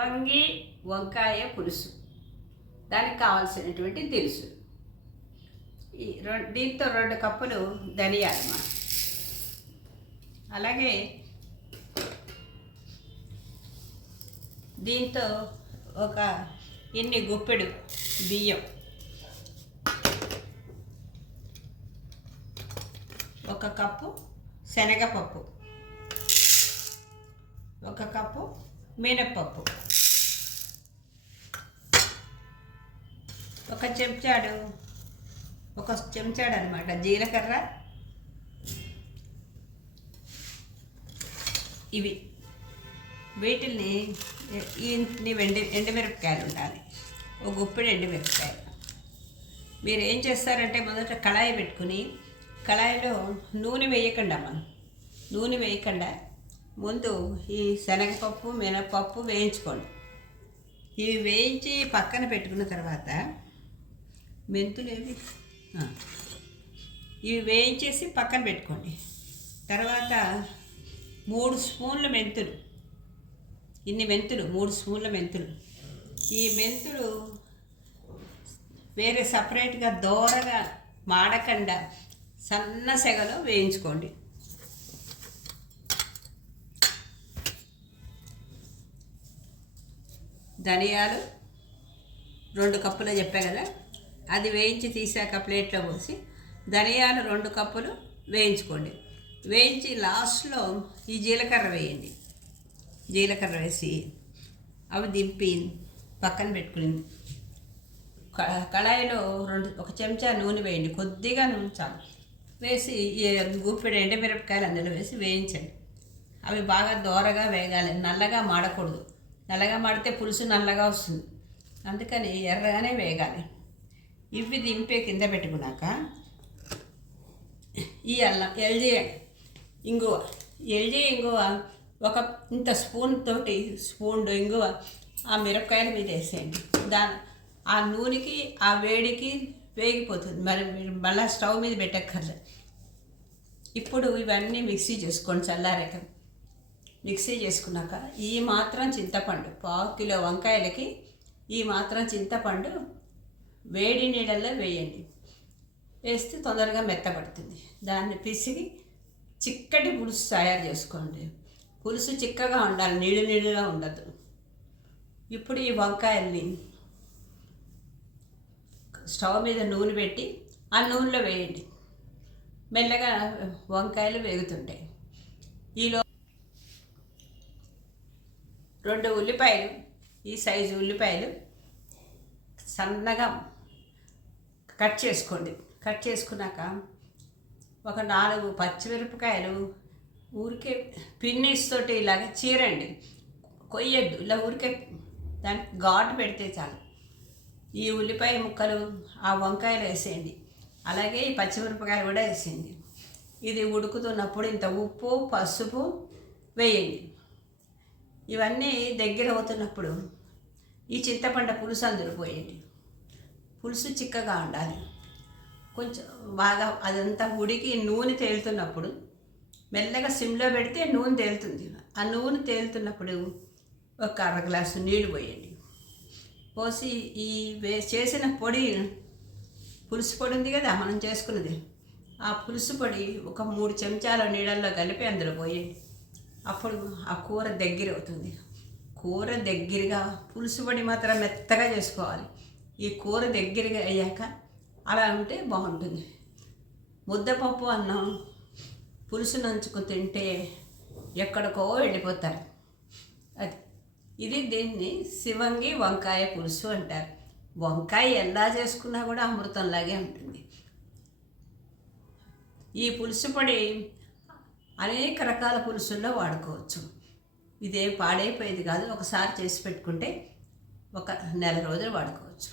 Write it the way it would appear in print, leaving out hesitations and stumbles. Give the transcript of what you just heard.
శివంగి వంకాయ పులుసు. దానికి కావాల్సినటువంటి దినుసు దీంతో 2 కప్పులు ధనియాలు, అలాగే దీంతో ఒక ఇన్ని గుప్పెడు బియ్యం, 1 కప్పు శనగపప్పు, 1 కప్పు మినప్పప్పు, 1 చెంచాడు అనమాట జీలకర్ర. ఇవి వీటిల్ని ఇంటిని ఎండుమిరపకాయలు ఉండాలి, 1 గుప్పెడు ఎండుమిరపకాయలు. మీరు ఏం చేస్తారంటే మొదట కళాయి పెట్టుకుని, కళాయిలో నూనె వేయకుండా ముందు ఈ శనగపప్పు మినపప్పు వేయించుకోండి. ఇవి వేయించి పక్కన పెట్టుకున్న తర్వాత మెంతులు ఇవి వేయించేసి పక్కన పెట్టుకోండి. తర్వాత 3 స్పూన్ల మెంతులు, 3 స్పూన్ల మెంతులు. ఈ మెంతులు వేరే సపరేట్గా దోరగా మాడకుండా సన్న సెగలో వేయించుకోండి. ధనియాలు 2 కప్పులు చెప్పా కదా, అది వేయించి తీసాక ప్లేట్లో పోసి ధనియాలు 2 కప్పులు వేయించుకోండి. వేయించి లాస్ట్లో ఈ జీలకర్ర వేయండి. జీలకర్ర వేసి అవి దింపి పక్కన పెట్టుకుని కళాయిలో 1 చెంచా నూనె వేయండి, కొద్దిగా నూనె చాలు. వేసి ఈ గుప్పెడు ఎండుమిరపకాయలు అందులో వేసి వేయించండి. అవి బాగా దోరగా వేగాలి, నల్లగా మాడకూడదు. నల్లగా మాడితే పులుసు నల్లగా వస్తుంది, అందుకని ఎర్రగానే వేగాలి. ఇవి దింపే కింద పెట్టుకున్నాక ఈ అల్లం ఎల్జీ ఇంగువ 1 ఇంత స్పూన్ ఇంగువ ఆ మిరపకాయల మీద వేసేయండి. ఆ నూనెకి ఆ వేడికి వేగిపోతుంది, మరి మీరు మళ్ళీ స్టవ్ మీద పెట్టక్కర్లేదు. ఇప్పుడు ఇవన్నీ మిక్సీ చేసుకోండి. చల్లారాక మిక్సీ చేసుకున్నాక ఈ మాత్రం చింతపండు, 1/2 కిలో వంకాయలకి ఈ మాత్రం చింతపండు వేడి నీళ్ళల్లో వేయండి. వేస్తే తొందరగా మెత్తపడుతుంది. దాన్ని పిసికి చిక్కటి పులుసు తయారు చేసుకోండి. పులుసు చిక్కగా ఉండాలి, నీళ్ళుగా ఉండదు. ఇప్పుడు ఈ వంకాయల్ని స్టవ్ మీద నూనె పెట్టి ఆ నూనెలో వేయండి. మెల్లగా వంకాయలు వేగుతుంటాయి. ఈలో 2 ఉల్లిపాయలు, ఈ సైజు ఉల్లిపాయలు సన్నగా కట్ చేసుకోండి. కట్ చేసుకున్నాక 4 పచ్చిమిరపకాయలు ఊరికే పిన్నీస్తోటి ఇలాగ చీరండి, కొయ్యద్దు. ఇలా ఊరికే దానికి ఘాటు పెడితే చాలు. ఈ ఉల్లిపాయ ముక్కలు ఆ వంకాయలు వేసేయండి, అలాగే ఈ పచ్చిమిరపకాయలు కూడా వేసేయండి. ఇది ఉడుకుతున్నప్పుడు ఇంత ఉప్పు పసుపు వేయండి. ఇవన్నీ దగ్గర అవుతున్నప్పుడు ఈ చింతపండు పులుసు అందులో పోయండి. పులుసు చిక్కగా ఉండాలి, కొంచెం బాగా అదంతా ఉడికి నూనె తేలుతున్నప్పుడు మెల్లగా సిమ్లో పెడితే నూనె తేలుతుంది. ఆ నూనె తేలుతున్నప్పుడు 1 అర గ్లాసు నీళ్ళు పోయండి. పోసి ఈ చేసిన పొడి, పులుసు పొడి ఉంది కదా మనం చేసుకున్నది, ఆ పులుసు పొడి 3 చెంచాల నీళ్ళల్లో కలిపి అందులో పోయండి. అప్పుడు ఆ కూర దగ్గర అవుతుంది. కూర దగ్గరగా, పులుసు పొడి మాత్రం మెత్తగా చేసుకోవాలి. ఈ కూర దగ్గరగా అయ్యాక అలా ఉంటే బాగుంటుంది. ముద్దపప్పు అన్నం పులుసు నంచుకు తింటే ఎక్కడికో వెళ్ళిపోతారు. దీన్ని శివంగి వంకాయ పులుసు అంటారు. వంకాయ ఎలా చేసుకున్నా కూడా అమృతంలాగే ఉంటుంది. ఈ పులుసు పొడి అనేక రకాల పులుసుల్లో వాడుకోవచ్చు. ఇదే పాడైపోయేది కాదు. ఒకసారి చేసి పెట్టుకుంటే 1 నెల రోజులు వాడుకోవచ్చు.